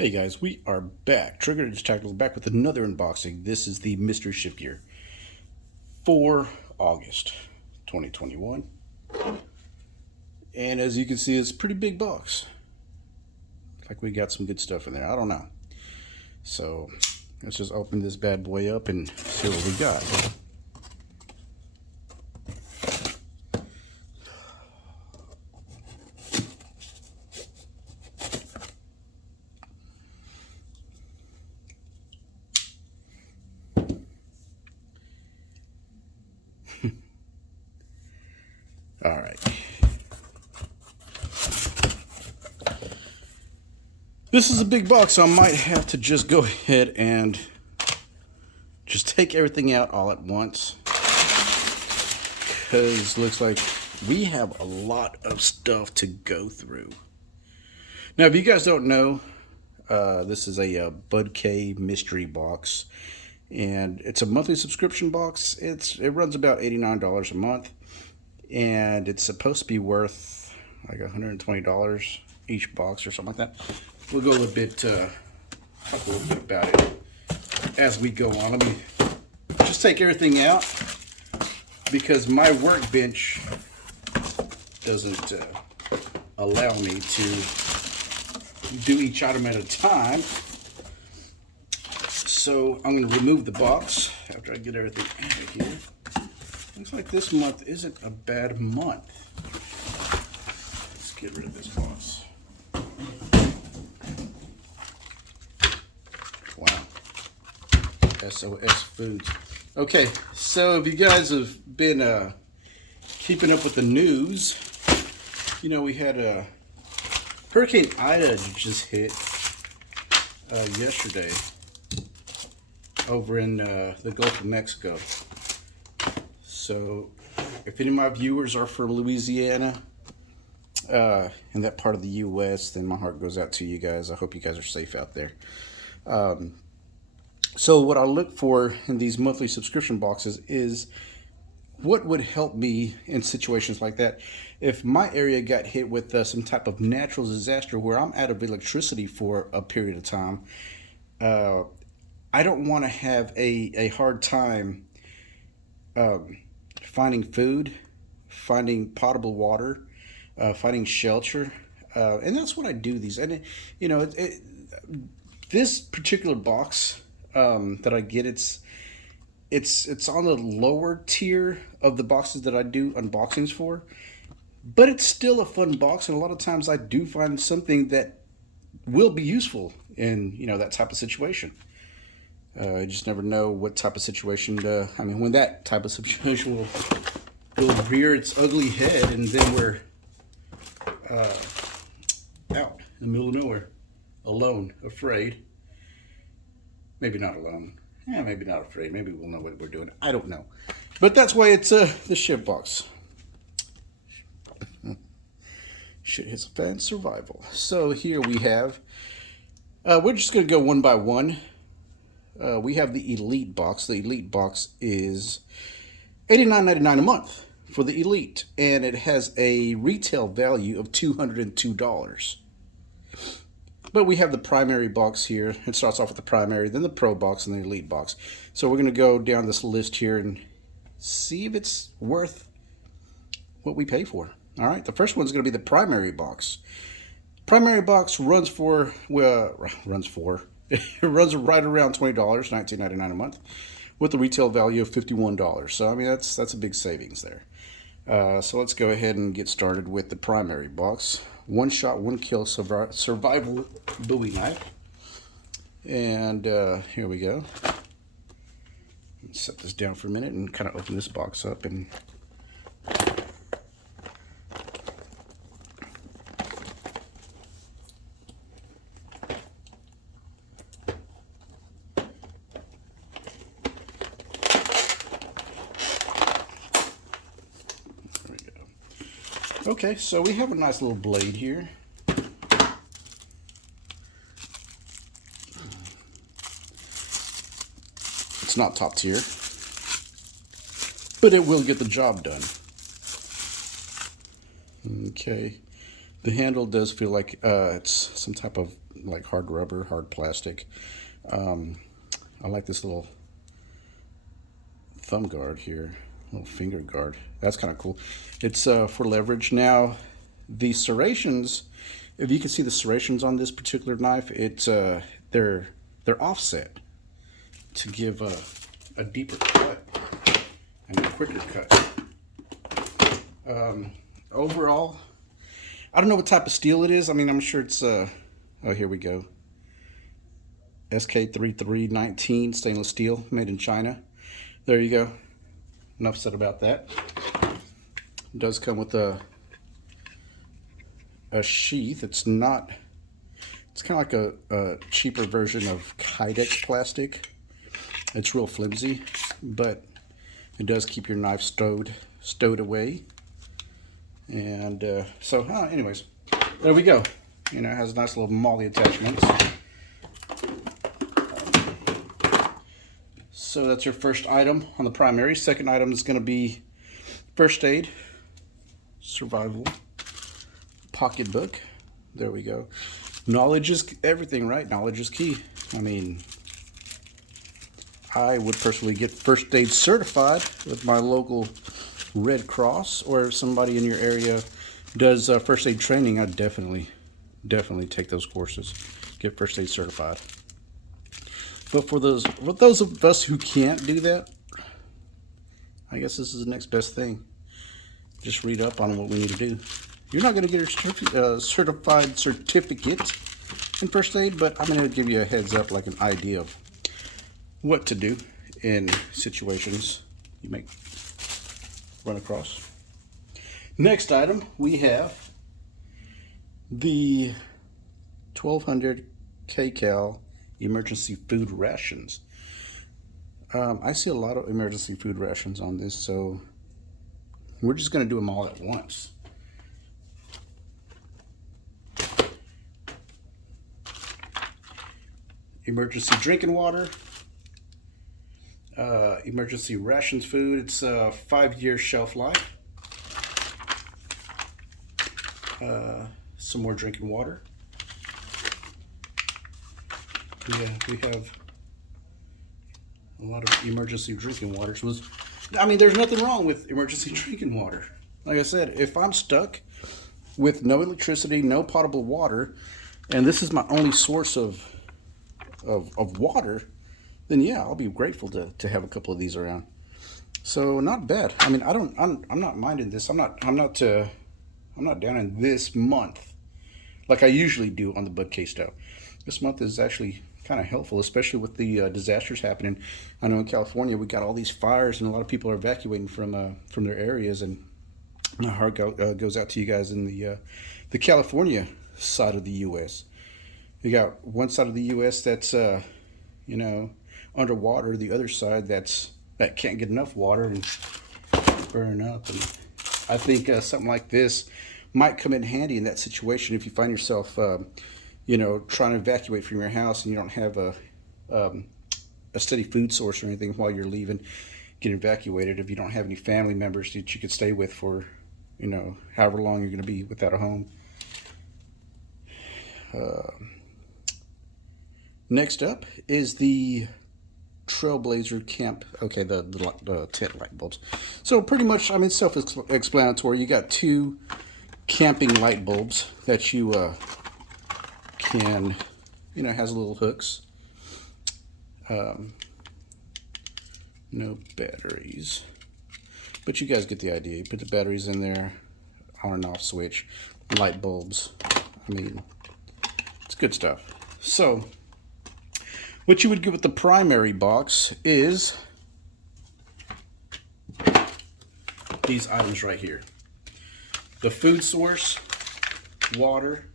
Hey guys, we are back. Trigger Detector back with another unboxing. This is the mystery shift gear for August 2021. And as you can see, it's a pretty big box. Like we got some good stuff in there. I don't know. So let's just open this bad boy up and see what we got. All right. This is a big box, so I might have to just go ahead and just take everything out all at once. Because it looks like we have a lot of stuff to go through. Now, if you guys don't know, this is a Bud K mystery box. And it's a monthly subscription box. It runs about $89 a month. And it's supposed to be worth like $120 each box or something like that. We'll go talk a little bit about it as we go on. Let me just take everything out because my workbench doesn't allow me to do each item at a time. So I'm going to remove the box after I get everything out of here. Looks like this month isn't a bad month. Let's get rid of this box. Wow. SOS Foods. Okay, so if you guys have been keeping up with the news, you know we had a Hurricane Ida just hit yesterday over in the Gulf of Mexico. So, if any of my viewers are from Louisiana, in that part of the U.S., then my heart goes out to you guys. I hope you guys are safe out there. So, what I look for in these monthly subscription boxes is what would help me in situations like that. If my area got hit with some type of natural disaster where I'm out of electricity for a period of time, I don't want to have a hard time finding food, finding potable water, finding shelter, and that's what I do these. And you know, this particular box that I get, it's on the lower tier of the boxes that I do unboxings for, but it's still a fun box, and a lot of times I do find something that will be useful in that type of situation. I just never know what type of situation, when that type of situation will rear its ugly head, and then we're out in the middle of nowhere, alone, afraid. Maybe not alone. Yeah, maybe not afraid. Maybe we'll know what we're doing. I don't know. But that's why it's the ship box. Shit hits a fan, survival. So here we have, we're just going to go one by one. We have the Elite box. The Elite box is $89.99 a month for the Elite, and it has a retail value of $202. But we have the primary box here. It starts off with the primary, then the Pro box, and the Elite box. So we're going to go down this list here and see if it's worth what we pay for. All right, the first one's going to be the primary box. Primary box runs it runs right around $20, $19.99 a month, with a retail value of $51. So I mean that's a big savings there. So let's go ahead and get started with the primary box. One shot, one kill survival Buoy knife. And here we go. Let's set this down for a minute and kind of open this box up and. Okay, so we have a nice little blade here. It's not top tier, but it will get the job done. Okay, The handle does feel like it's some type of like hard rubber, hard plastic. I like this little thumb guard here, little finger guard. That's kind of cool. It's for leverage. Now, the serrations, if you can see the serrations on this particular knife, it's they're offset to give a deeper cut and a quicker cut. Overall, I don't know what type of steel it is. I mean, I'm sure it's oh, here we go. SK3319 stainless steel, made in China. There you go. Enough said about that. It does come with a sheath. It's not. It's kind of like a cheaper version of Kydex plastic. It's real flimsy, but it does keep your knife stowed away. And so, anyways, there we go. You know, it has nice little MOLLE attachments. So that's your first item on the primary. Second item is going to be first aid, survival, pocketbook. There we go. Knowledge is everything, right? Knowledge is key. I mean, I would personally get first aid certified with my local Red Cross, or if somebody in your area does first aid training, I'd definitely take those courses, get first aid certified. But for those of us who can't do that, I guess this is the next best thing. Just read up on what we need to do. You're not going to get a certified certificate in first aid, but I'm going to give you a heads up, like an idea of what to do in situations you may run across. Next item, we have the 1200 Kcal emergency food rations. I see a lot of emergency food rations on this, so we're just going to do them all at once. Emergency drinking water, emergency rations food. It's a 5-year shelf life. Some more drinking water. Yeah, we have a lot of emergency drinking water. I mean, there's nothing wrong with emergency drinking water. Like I said, if I'm stuck with no electricity, no potable water, and this is my only source of water, then yeah, I'll be grateful to have a couple of these around. So not bad. I mean, I'm not minding this. I'm not down in this month like I usually do on the Buoy stuff. This month is actually kind of helpful, especially with the disasters happening. I know in California we got all these fires, and a lot of people are evacuating from their areas. And my heart goes out to you guys in the California side of the U.S. You got one side of the U.S. that's underwater, the other side that can't get enough water and burn up. And I think something like this might come in handy in that situation if you find yourself trying to evacuate from your house and you don't have a steady food source or anything while you're leaving, get evacuated. If you don't have any family members that you could stay with for, however long you're going to be without a home. Next up is the Trailblazer Camp. Okay, the tent light bulbs. So pretty much, I mean, self-explanatory. You got 2 camping light bulbs that you can, has little hooks. No batteries, but you guys get the idea. You put the batteries in there, on and off switch, light bulbs. I mean, it's good stuff. So what you would get with the primary box is these items right here: the food source, water,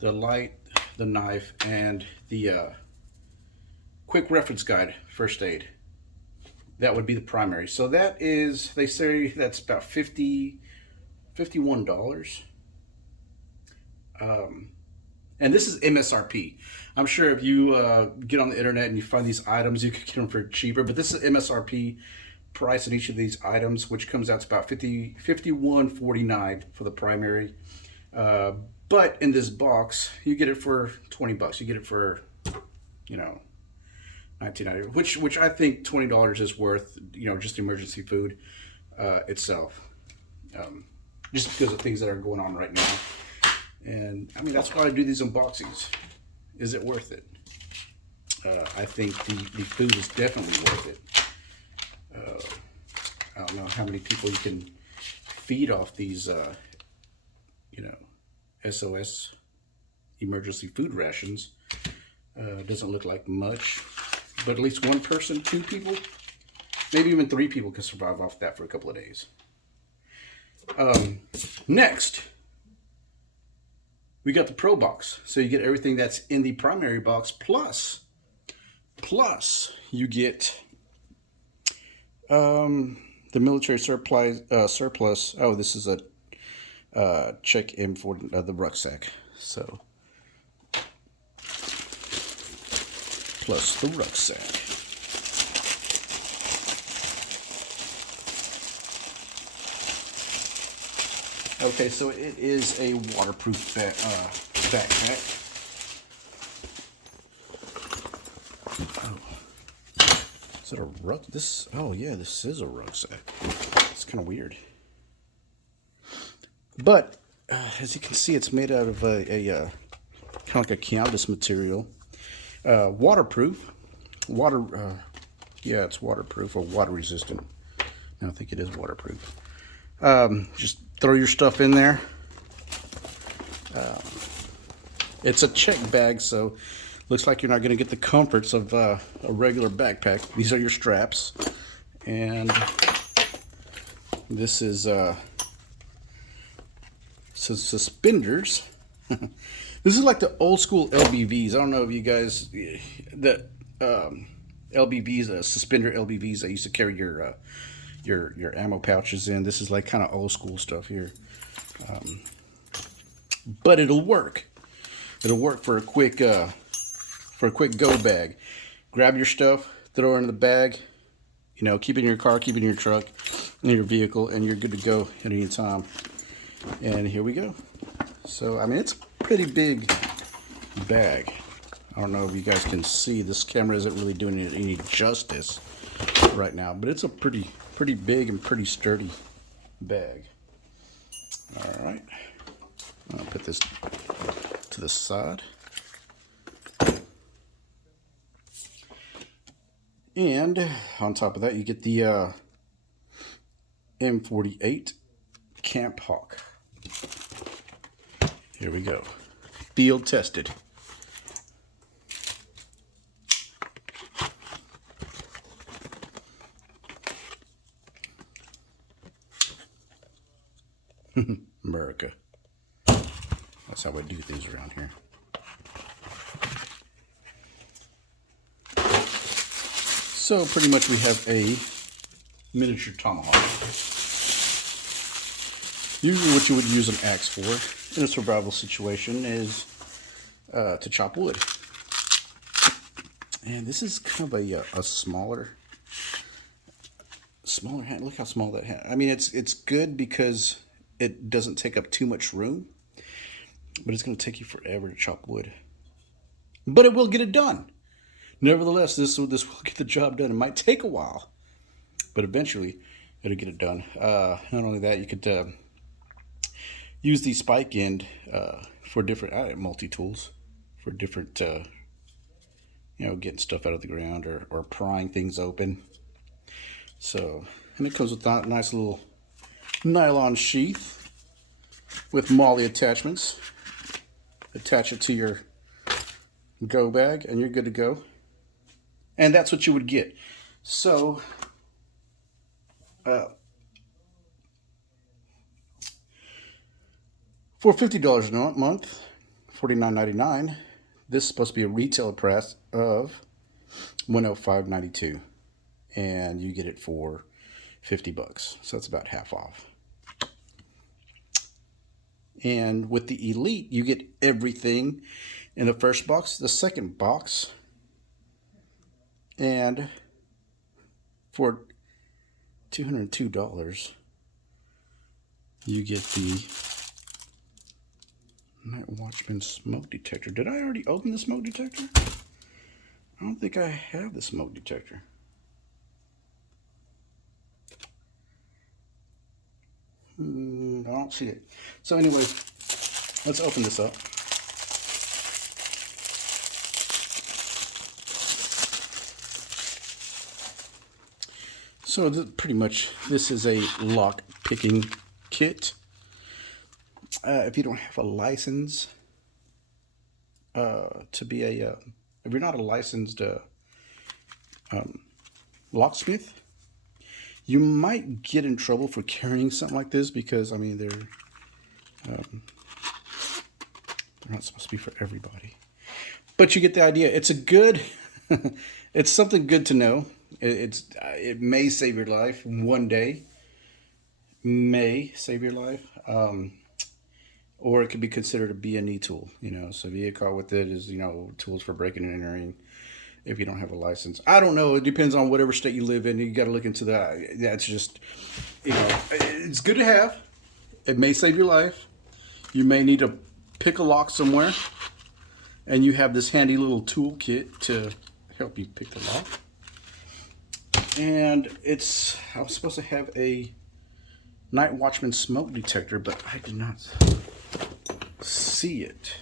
the light, the knife, and the quick reference guide, first aid. That would be the primary. So that is, they say that's about $51. And this is MSRP. I'm sure if you get on the internet and you find these items, you could get them for cheaper. But this is MSRP price in each of these items, which comes out to about $51.49 for the primary. But in this box, you get it for 20 bucks. You get it for, you know, 19.90, which I think $20 is worth, you know, just emergency food itself. Just because of things that are going on right now. And I mean, that's why I do these unboxings. Is it worth it? I think the food is definitely worth it. I don't know how many people you can feed off these, you know, SOS emergency food rations. Doesn't look like much, but at least one person, 2 people, maybe even 3 people can survive off that for a couple of days. Next, we got the Pro Box. So you get everything that's in the primary box, plus you get the military surplus. Oh, this is a check in for the rucksack. So plus the rucksack. Okay, so it is a waterproof backpack. Oh, is it a ruck? Oh yeah, this is a rucksack. It's kind of weird. But as you can see, it's made out of a kind of like a canvas material. Waterproof. Yeah, it's waterproof or water resistant. No, I think it is waterproof. Just throw your stuff in there. It's a check bag, so looks like you're not going to get the comforts of a regular backpack. These are your straps, and this is suspenders. This is like the old school LBVs. I don't know if you guys, the LBVs, suspender LBVs that used to carry your ammo pouches in. This is like kind of old school stuff here, but it'll work. It'll work for a quick go bag. Grab your stuff, throw it in the bag. You know, keep it in your car, keep it in your truck, in your vehicle, and you're good to go at any time. And here we go. So I mean, it's a pretty big bag. I don't know if you guys can see. This camera isn't really doing it any justice right now, but it's a pretty big and pretty sturdy bag. All right, I'll put this to the side. And on top of that, you get the M48 Camp Hawk. Here we go. Field tested. America. That's how we do things around here. So pretty much we have a miniature Tomahawk. Usually what you would use an axe for in a survival situation is to chop wood. And this is kind of a smaller hand. Look how small that hand. I mean, it's good because it doesn't take up too much room, but it's going to take you forever to chop wood. But it will get it done. Nevertheless, this will get the job done. It might take a while, but eventually it'll get it done. Not only that, you could use the spike end for different multi-tools, for different, you know, getting stuff out of the ground or prying things open. So, and it comes with a nice little nylon sheath with MOLLE attachments. Attach it to your go bag and you're good to go. And that's what you would get. So, for $50 a month, $49.99, this is supposed to be a retail price of $105.92, and you get it for $50. So that's about half off. And with the Elite, you get everything in the first box, the second box, and for $202, you get the Night Watchman smoke detector. Did I already open the smoke detector? I don't think I have the smoke detector. I don't see it. So anyway, let's open this up. So pretty much this is a lock picking kit. If you don't have a license to be a, if you're not a licensed locksmith, you might get in trouble for carrying something like this because, I mean, they're not supposed to be for everybody. But you get the idea. It's a good, it's something good to know. It may save your life one day. May save your life. Or it could be considered a B&E tool, you know. So be caught with it is, you know, tools for breaking and entering if you don't have a license. I don't know. It depends on whatever state you live in. You got to look into that. That's just, you know, it's good to have. It may save your life. You may need to pick a lock somewhere, and you have this handy little toolkit to help you pick the lock. And I was supposed to have a Night Watchman smoke detector, but I did not see it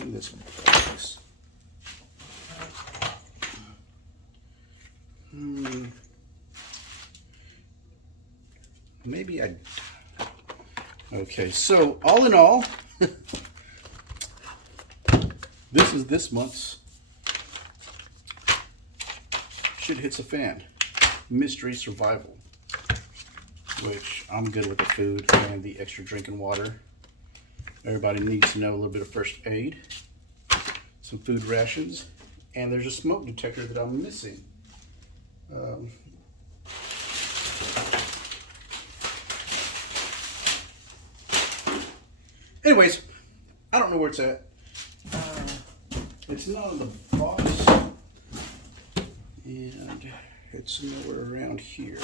in this box. Maybe I... Okay, so all in all, this is this month's Shit Hits a Fan Mystery Survival, which I'm good with the food and the extra drinking water. Everybody needs to know a little bit of first aid, some food rations, and there's a smoke detector that I'm missing. Anyways, I don't know where it's at. It's not in the box, and it's nowhere around here.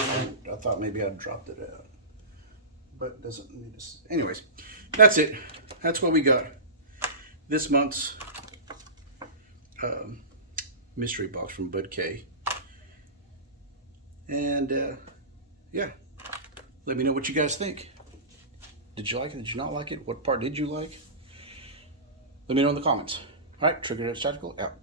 I thought maybe I'd dropped it out, but it doesn't need to. Anyways, that's it. That's what we got this month's mystery box from Bud K. And yeah, let me know what you guys think. Did you like it? Did you not like it? What part did you like? Let me know in the comments. All right, Trigger Tactical out.